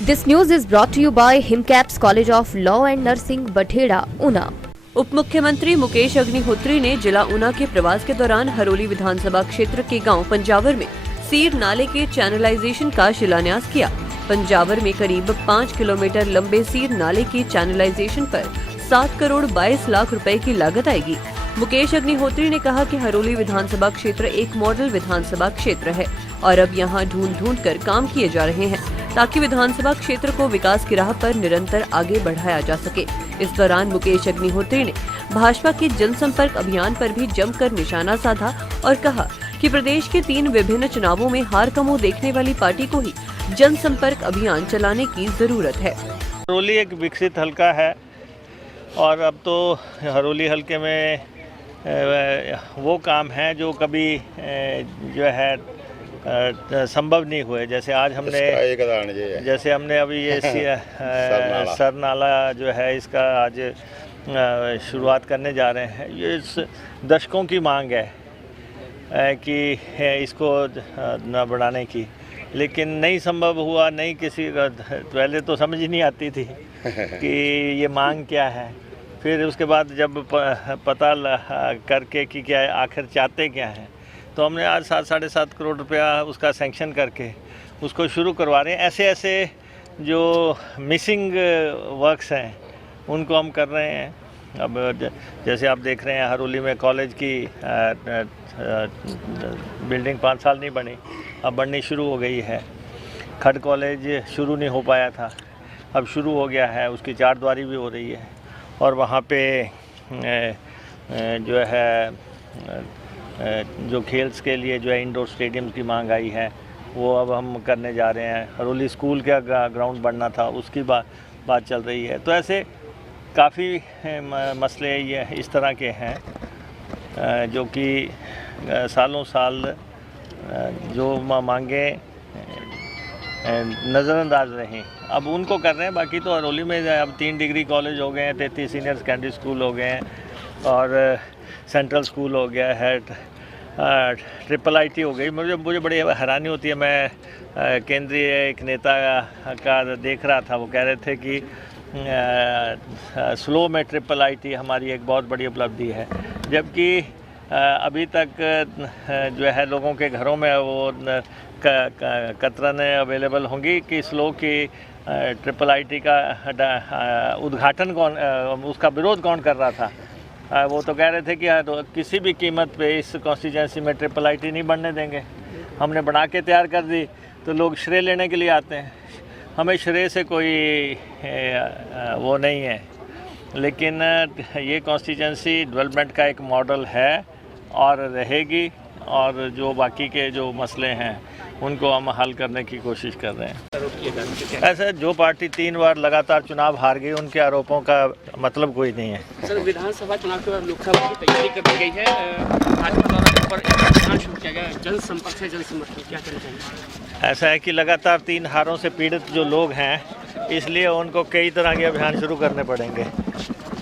This news is brought to you by Himcaps College of Law and Nursing, Batheda, Una. उप मुख्यमंत्री मुकेश अग्निहोत्री ने जिला ऊना के प्रवास के दौरान हरोली विधानसभा क्षेत्र के गांव पंजावर में सीर नाले के चैनलाइजेशन का शिलान्यास किया। पंजावर में करीब 5 किलोमीटर लंबे सीर नाले के चैनलाइजेशन पर 7 करोड़ 22 लाख रुपए की लागत आएगी। मुकेश अग्निहोत्री ने कहा कि हरोली विधानसभा क्षेत्र एक मॉडल विधानसभा क्षेत्र है और अब यहां ढूंढ कर काम किए जा रहे हैं ताकि विधानसभा क्षेत्र को विकास की राह पर निरंतर आगे बढ़ाया जा सके। इस दौरान मुकेश अग्निहोत्री ने भाजपा के जनसंपर्क अभियान पर भी जमकर निशाना साधा और कहा कि प्रदेश के 3 विभिन्न चुनावों में हार का मुंह देखने वाली पार्टी को ही जनसंपर्क अभियान चलाने की जरूरत है। हरोली एक विकसित हलका है और अब तो हरोली हलके में वो काम है जो कभी जो है संभव नहीं हुए। जैसे आज हमने अभी ये सर नाला जो है इसका आज शुरुआत करने जा रहे हैं। ये इस दशकों की मांग है कि इसको न बढ़ाने की, लेकिन नहीं संभव हुआ। नहीं किसी का पहले तो समझ ही नहीं आती थी कि ये मांग क्या है। फिर उसके बाद जब पता करके कि क्या आखिर चाहते क्या हैं, तो हमने आज 7-7.5 करोड़ रुपया उसका सैंक्शन करके उसको शुरू करवा रहे हैं। ऐसे जो मिसिंग वर्क्स हैं उनको हम कर रहे हैं। अब जैसे आप देख रहे हैं हरोली में कॉलेज की बिल्डिंग 5 साल नहीं बनी, अब बननी शुरू हो गई है। खड कॉलेज शुरू नहीं हो पाया था, अब शुरू हो गया है, उसकी 4 द्वारी भी हो रही है। और वहाँ पे जो है जो खेल्स के लिए जो है इंडोर स्टेडियम की मांग आई है वो अब हम करने जा रहे हैं। हरोली स्कूल का ग्राउंड बनना था, उसकी बात चल रही है। तो ऐसे काफ़ी मसले ये इस तरह के हैं जो कि सालों साल जो मांगे नज़रअंदाज रहें, अब उनको कर रहे हैं। बाकी तो हरोली में अब 3 डिग्री कॉलेज हो गए हैं, 33 सीनियर सेकेंडरी स्कूल हो गए हैं और सेंट्रल स्कूल हो गया है, ट्रिपल IT हो गई। मुझे बड़ी हैरानी होती है। मैं केंद्रीय एक नेता का देख रहा था, वो कह रहे थे कि स्लो में ट्रिपल IT हमारी एक बहुत बड़ी उपलब्धि है, जबकि अभी तक जो है लोगों के घरों में वो कतरनें अवेलेबल होंगी कि स्लो की ट्रिपल IT का उद्घाटन कौन, उसका विरोध कौन कर रहा था। वो तो कह रहे थे कि किसी भी कीमत पे इस कॉन्स्टिट्यूंसी में ट्रिपल IT नहीं बनने देंगे। हमने बना के तैयार कर दी तो लोग श्रेय लेने के लिए आते हैं। हमें श्रेय से कोई वो नहीं है, लेकिन ये कॉन्स्टिट्यूंसी डेवलपमेंट का एक मॉडल है और रहेगी, और जो बाकी के जो मसले हैं उनको हम हल करने की कोशिश कर रहे हैं। ऐसे जो पार्टी 3 बार लगातार चुनाव हार गई, उनके आरोपों का मतलब कोई नहीं है। सर, विधानसभा चुनाव के बाद लोकसभा की तैयारी कर दी गई है, भाजपा द्वारा पर अभियान शुरू किया गया जनसंपर्क से जनसमर्थन, क्या कहना चाहिए? ऐसा है कि लगातार 3 हारों से पीड़ित जो लोग हैं, इसलिए उनको कई तरह के अभियान शुरू करने पड़ेंगे,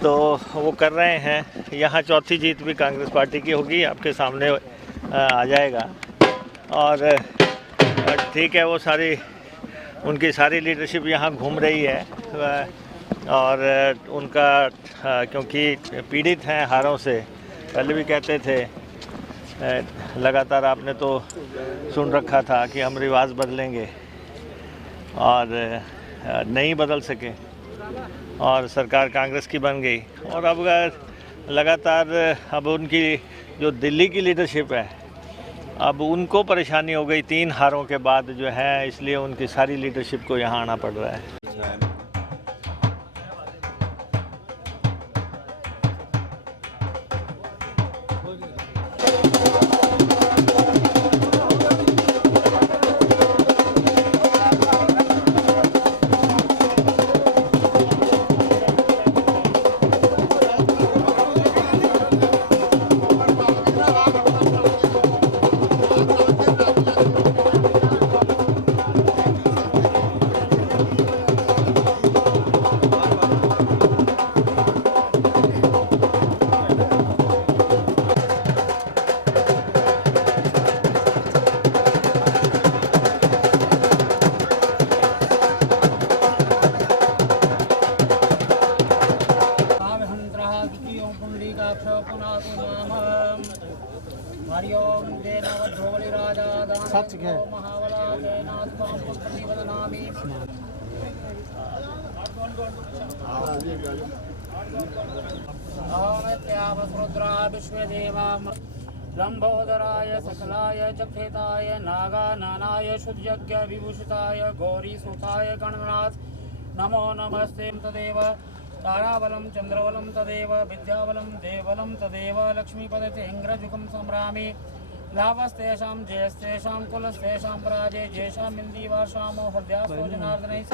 तो वो कर रहे हैं। यहाँ चौथी जीत भी कांग्रेस पार्टी की होगी, आपके सामने आ जाएगा। और ठीक है, वो उनकी सारी लीडरशिप यहाँ घूम रही है और उनका क्योंकि पीड़ित हैं हारों से, पहले भी कहते थे, लगातार आपने तो सुन रखा था कि हम रिवाज बदलेंगे और नहीं बदल सके और सरकार कांग्रेस की बन गई। और अब लगातार अब उनकी जो दिल्ली की लीडरशिप है, अब उनको परेशानी हो गई 3 हारों के बाद जो है, इसलिए उनकी सारी लीडरशिप को यहाँ आना पड़ रहा है। सीखे। लंबोदराय सकलाय जखेताय नागाननाय शुद्धयज्ञ विभूषिताय गौरी सुताय गणनाथ नमो नमस्ते तदेव ताराबलं चंद्रबलं तदेव विद्याबलं देवबलं तदेव लक्ष्मीपदते इंद्रजुगं संभ्रामि लाभस्तेषां जयस्तेषां कुलस्तेषां पराजय जेषाम् इन्दीवाषां हृदयासो जनार्दनैः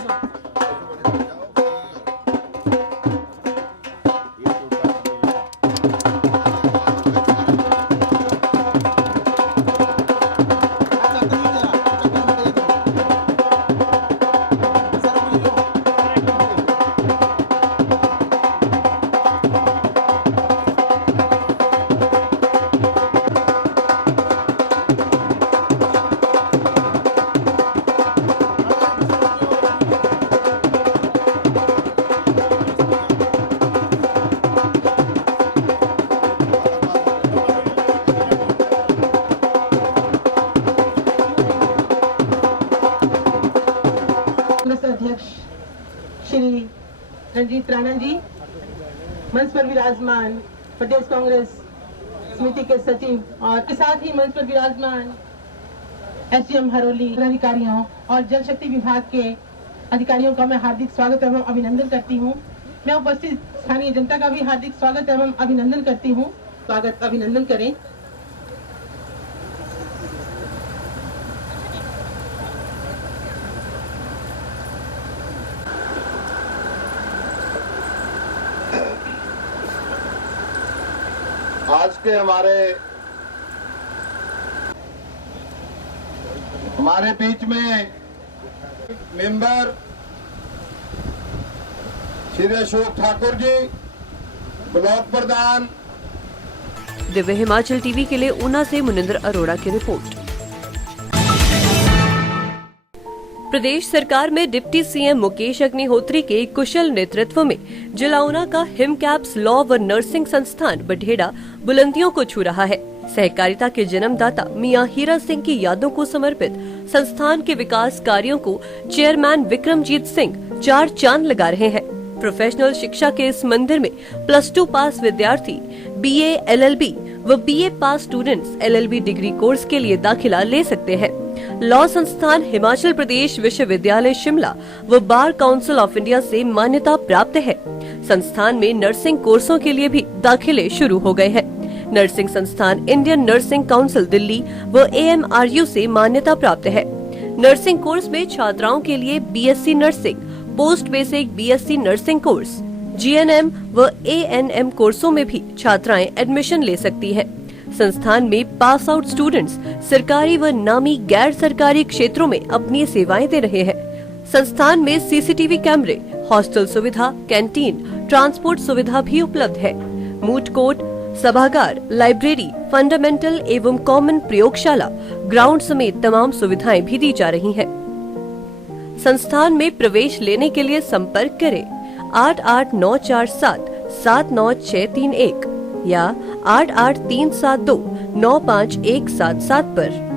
अध्यक्ष श्री रणजीत राणा जी, मंच पर विराजमान प्रदेश कांग्रेस समिति के सचिव और के साथ ही मंच पर विराजमान एसडीएम हरोली अधिकारियों और जल शक्ति विभाग के अधिकारियों का मैं हार्दिक स्वागत एवं अभिनंदन करती हूँ। मैं उपस्थित स्थानीय जनता का भी हार्दिक स्वागत एवं अभिनंदन करती हूँ। स्वागत अभिनंदन करें। आज के हमारे बीच में मेंबर श्री अशोक ठाकुर जी, ब्लॉक प्रधान। दिव्य हिमाचल टीवी के लिए ऊना से मुनिंदर अरोड़ा की रिपोर्ट। प्रदेश सरकार में डिप्टी सीएम मुकेश अग्निहोत्री के कुशल नेतृत्व में जिला ऊना का हिमकैप्स लॉ व नर्सिंग संस्थान बठेड़ा बुलंदियों को छू रहा है। सहकारिता के जन्मदाता मियां हीरा सिंह की यादों को समर्पित संस्थान के विकास कार्यों को चेयरमैन विक्रमजीत सिंह 4 चांद लगा रहे हैं। प्रोफेशनल शिक्षा के इस मंदिर में +2 पास विद्यार्थी BA LLB व BA पास स्टूडेंट्स LLB डिग्री कोर्स के लिए दाखिला ले सकते हैं। लॉ संस्थान हिमाचल प्रदेश विश्वविद्यालय शिमला व बार काउंसिल ऑफ इंडिया से मान्यता प्राप्त है। संस्थान में नर्सिंग कोर्सों के लिए भी दाखिले शुरू हो गए हैं। नर्सिंग संस्थान इंडियन नर्सिंग काउंसिल दिल्ली व AMRU से मान्यता प्राप्त है। नर्सिंग कोर्स में छात्राओं के लिए BSc nursing, post basic BSc nursing course, GNM व ANM कोर्सों में भी छात्राएं एडमिशन ले सकती हैं। संस्थान में पास आउट स्टूडेंट्स सरकारी व नामी गैर सरकारी क्षेत्रों में अपनी सेवाएं दे रहे हैं। संस्थान में CCTV कैमरे, हॉस्टल सुविधा, कैंटीन, ट्रांसपोर्ट सुविधा भी उपलब्ध है। मूट कोर्ट, सभागार, लाइब्रेरी, फंडामेंटल एवं कॉमन प्रयोगशाला, ग्राउंड समेत तमाम सुविधाएं भी दी जा रही हैं। संस्थान में प्रवेश लेने के लिए संपर्क करें 889447 79631 या 8837295177 पर।